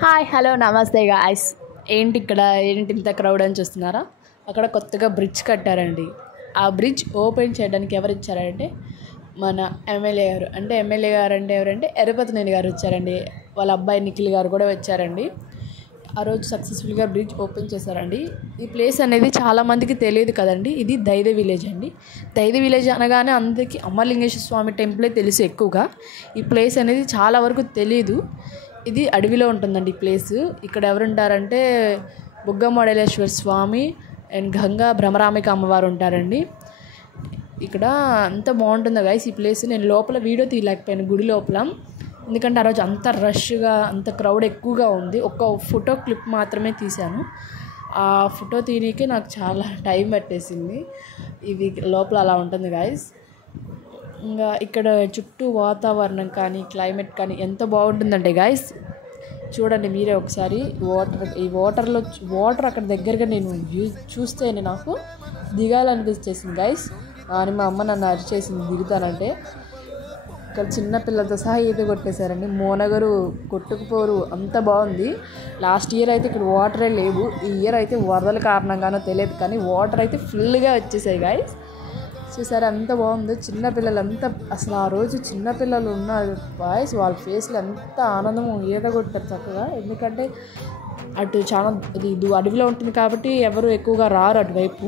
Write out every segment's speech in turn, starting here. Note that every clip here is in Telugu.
హాయ్ హలో నమస్తే గాయ్స్. ఏంటి ఇంత క్రౌడ్ అని చూస్తున్నారా? అక్కడ కొత్తగా బ్రిడ్జ్ కట్టారండి. ఆ బ్రిడ్జ్ ఓపెన్ చేయడానికి ఎవరు ఇచ్చారంటే మన ఎమ్మెల్యే గారు. ఎమ్మెల్యే గారు అంటే ఎవరంటే ఎర్రపతినేని గారు వచ్చారండి. వాళ్ళ అబ్బాయి నిఖిల్ గారు కూడా వచ్చారండి. ఆ రోజు సక్సెస్ఫుల్గా బ్రిడ్జ్ ఓపెన్ చేశారండి. ఈ ప్లేస్ అనేది చాలామందికి తెలియదు కదండి. ఇది దైద విలేజ్ అండి. దైద విలేజ్ అనగానే అందరికీ అమరలింగేశ్వర స్వామి టెంపులే తెలుసు ఎక్కువగా. ఈ ప్లేస్ అనేది చాలా వరకు తెలీదు. ఇది అడవిలో ఉంటుందండి ఈ ప్లేస్. ఇక్కడ ఎవరుంటారంటే బుగ్గమడలేశ్వర స్వామి అండ్ గంగా భ్రమరామిక అమ్మవారు ఉంటారండి. ఇక్కడ అంత బాగుంటుందో గైస్ ఈ ప్లేస్. నేను లోపల వీడియో తీయలేకపోయాను గుడి లోపల, ఎందుకంటే ఆ రోజు అంత రష్గా అంత క్రౌడ్ ఎక్కువగా ఉంది. ఒక ఫోటో క్లిప్ మాత్రమే తీశాను. ఆ ఫోటో తీయడానికి నాకు చాలా టైం పట్టేసింది. ఇది లోపల అలా ఉంటుంది గైస్. ఇంకా ఇక్కడ చుట్టూ వాతావరణం కానీ క్లైమేట్ కానీ ఎంత బాగుంటుందంటే గైస్ చూడండి మీరే ఒకసారి. ఈ వాటర్ అక్కడ దగ్గరగా నేను చూస్తేనే నాకు దిగాలనిపించేసింది గైస్. అని మా అమ్మ నన్ను అరిచేసింది దిగుతానంటే. ఇక్కడ చిన్నపిల్లలతో సహా ఈత కొట్టేశారండి. మోనగరు కొట్టుకుపోరు, అంత బాగుంది. లాస్ట్ ఇయర్ అయితే ఇక్కడ వాటరే లేవు. ఈ ఇయర్ అయితే వరదల కారణంగానో తెలియదు కానీ వాటర్ అయితే ఫుల్గా వచ్చేసాయి గైస్. చూసారా అంత బాగుంది. చిన్నపిల్లలు అంతా అసలు ఆ రోజు చిన్నపిల్లలు ఉన్నారు బాయ్స్, వాళ్ళ ఫేస్లో ఎంత ఆనందం ఈత కొట్టారు చక్కగా. ఎందుకంటే అటు చాలా ఇది అడవిలో ఉంటుంది కాబట్టి ఎవరు ఎక్కువగా రారు అటువైపు.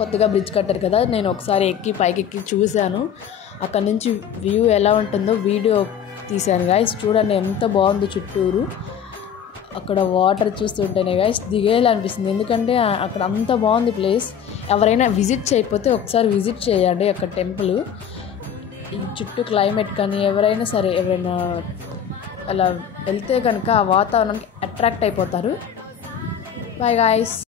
కొత్తగా బ్రిడ్జ్ కట్టారు కదా, నేను ఒకసారి పైకి ఎక్కి చూశాను. అక్కడ నుంచి వ్యూ ఎలా ఉంటుందో వీడియో తీశాను గైస్. చూడండి ఎంత బాగుంది చుట్టూరు. అక్కడ వాటర్ చూస్తుంటేనే గైస్ దిగేయాలనిపిస్తుంది. ఎందుకంటే అక్కడ అంత బాగుంది ప్లేస్. ఎవరైనా విజిట్ చేయకపోతే ఒకసారి విజిట్ చేయండి అక్కడ టెంపుల్. ఈ చుట్టూ క్లైమేట్ కానీ ఎవరైనా అలా వెళ్తే కనుక ఆ వాతావరణానికి అట్రాక్ట్ అయిపోతారు. Bye guys.